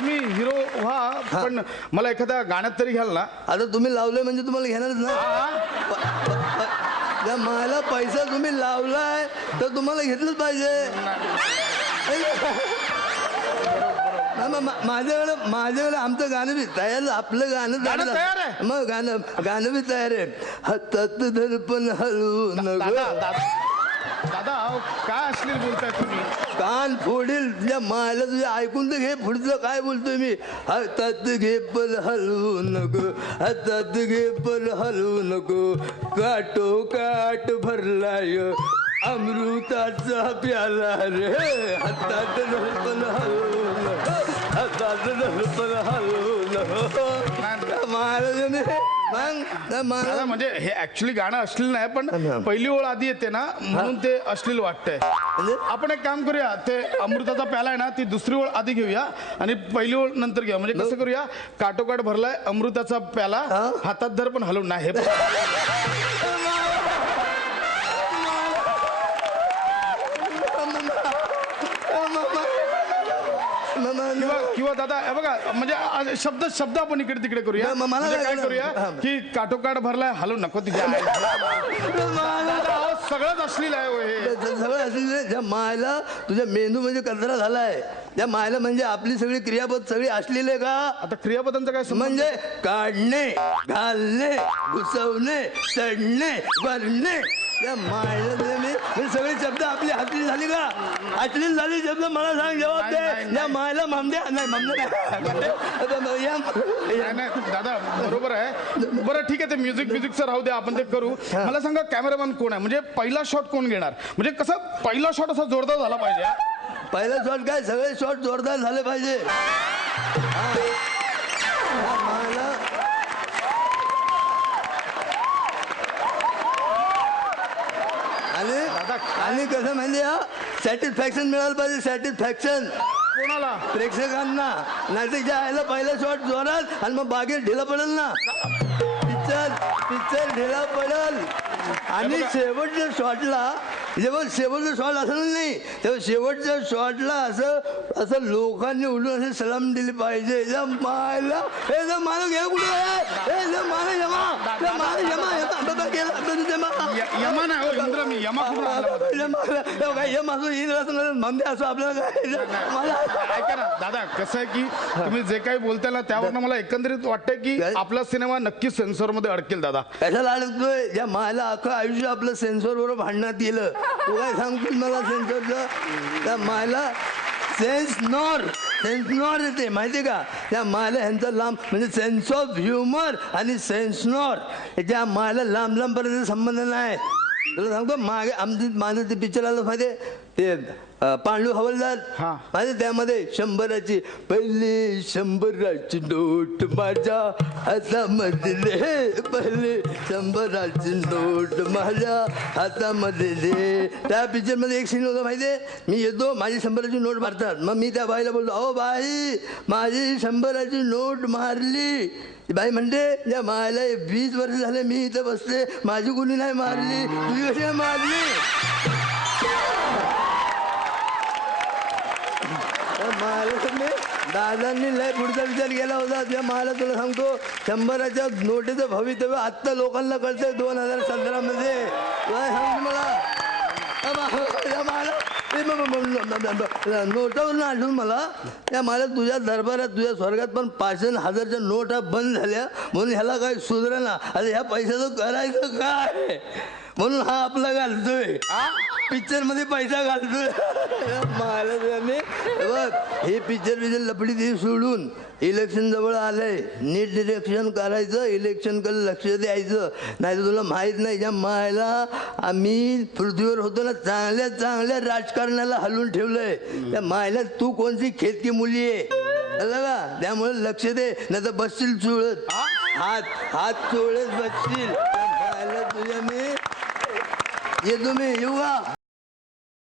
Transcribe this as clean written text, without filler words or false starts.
तुम्ही हिरो व्हा पण मला एखाद्या गाण्यात तरी घ्याल ना. आता तुम्ही लावलंय म्हणजे तुम्हाला घेणारच ना. त्या मला पैसा तुम्ही लावलाय तर तुम्हाला घेतलंच पाहिजे. माझ्याकडे आमचं गाणं बी तयार, आपलं गाणं गाणं तयार आहे? मग गाणं बी तयार आहे. हातात दर्पण हलवू नको. दादा अहो, काय अश्लील बोलताय तुम्ही. कान फोडील तुझ्या मायला. तुझ्या ऐकून तर घे पुढचं काय बोलतोय मी. हातात घे पण हलवू नको, हातात घे पण हलवू नको. काटो काट भरलाय अमृताचा प्याला रे. हातात पण हलवू नको, हातात पण हलवू नको. दादा म्हणजे हे ऍक्च्युली गाणं अश्लील नाही पण पहिली ओळ आधी येते ना म्हणून ते अश्लील वाटतंय. आपण एक काम करूया, ते अमृताचा प्याला आहे ना ती दुसरी ओळ आधी घेऊया आणि पहिली ओळ नंतर घेऊया. म्हणजे कसं करूया, काटोकाट भरलाय अमृताचा प्याला हातात धर पण हलवून नाही. किंवा दादा हे बघा म्हणजे शब्द आपण इकडे तिकडे करूया. म्हणजे काय करूया की काटोकाट भरलाय हलवू नको तिच्या. सगळंच अश्लील आहे हे. सगळं अश्लील. ज्या मायला तुझ्या मेंदू म्हणजे कचरा झालाय. त्या मायला म्हणजे आपली सगळी क्रियापद सगळी अश्लील आहे का. आता क्रियापदांचं काय म्हणजे काढणे, घालणे, घुसवणे, चढणे, भरणे. त्या मायला मी सगळे शब्द आपली अश्लील झाली का. अश्लील झाली शब्द मला सांग जबाब दे. या मायला मामद्या नाही दादा बरोबर आहे. बरं ठीक आहे, ते म्युझिकचं राहू द्या, आपण ते करू. मला सांगा कॅमेरामॅन कोण आहे, म्हणजे पहिला शॉट कोण घेणार. म्हणजे कसं पहिला शॉट असा जोरदार झाला पाहिजे. पहिला शॉट काय सगळे शॉट जोरदार झाले पाहिजे. आणि कसं म्हणजे सॅटिस्फॅक्शन मिळालं पाहिजे. सॅटिस्फॅक्शन कोणाला. प्रेक्षकांना. नाही तर जायला पहिला शॉट जोरात आणि मग बागेत ढिला पडेल ना. पिक्चर ढिला पडेल. आणि शेवटच्या शॉटला जेव्हा शेवटचा शॉट असलं नाही तेव्हा शेवटच्या शॉटला असं लोकांनी उलटून असे सलाम दिली पाहिजे. मायला हे मला घे कुठे मला यमा नाही असं आपल्याला काय. ऐका ना दादा, कसं आहे की तुम्ही जे काही बोलताय ना त्यावर मला एकंदरीत वाटतंय की आपला सिनेमा नक्कीच सेन्सॉर मध्ये अडकेल. दादा कशाला अडकतोय. ज्या मायला अख्खं आयुष्य आपलं सेन्सॉर बरोबर भांडण्यात गेलं. तू काय सांगतील मला सेन्सॉरचं. त्या मायला सेन्सनॉर येते माहिती का. त्या मायला ह्यांचा लांब म्हणजे सेन्स ऑफ ह्युमर आणि सेन्सनॉर ह्याच्या मायला लांब लांबपर्यंत संबंध नाही. तुला सांगतो मागे माझं ते पिक्चर आलं माहिती ते पांडू हवालदार माझे त्यामध्ये 100ची पहिली 100ची नोट माझ्या हातामध्ये. पहिली 100ची नोट माझ्या हातामध्ये. त्या पिक्चरमध्ये एक सीन होता माहिती आहे. मी येतो माझी 100ची नोट मारतात. मग मी त्या बाईला बोलतो अहो बाई माझी 100ची नोट मारली. बाई म्हणते या मायला 20 वर्ष झाले मी इथं बसले माझी कुणी नाही मारली तुझी कशी मारली. दादांनी लय पुढचा विचार केला होता. त्या मला तुला सांगतो 100च्या नोटीचं भवितव्य आत्ता लोकांना कळतंय 2017 मध्ये. सांगतो मला नोटावरून आठवून मला त्या मला तुझ्या दरबारात तुझ्या स्वर्गात पण 5,000च्या नोटा बंद झाल्या म्हणून ह्याला काय सुधरेना. आता ह्या पैशाचं करायचं काय म्हणून हा आपला घालतोय पिक्चर मध्ये पैसा घालतोय. बघ हे पिक्चर लपडी ती सोडून इलेक्शन जवळ आलंय. नीट डिरेक्शन करायचं, इलेक्शन कडे लक्ष द्यायचं. नाही तर तुला माहित नाही ज्या मायला आम्ही पृथ्वीवर होतो ना चांगल्या राजकारणाला हलवून ठेवलंय. त्या मायला तू कोणती खेतकी मुली आहे का. त्यामुळे लक्ष दे नाही तर बसशील चुळत. हात चोळत बसशील. मायला तुझ्या मी येतो मी येऊ का.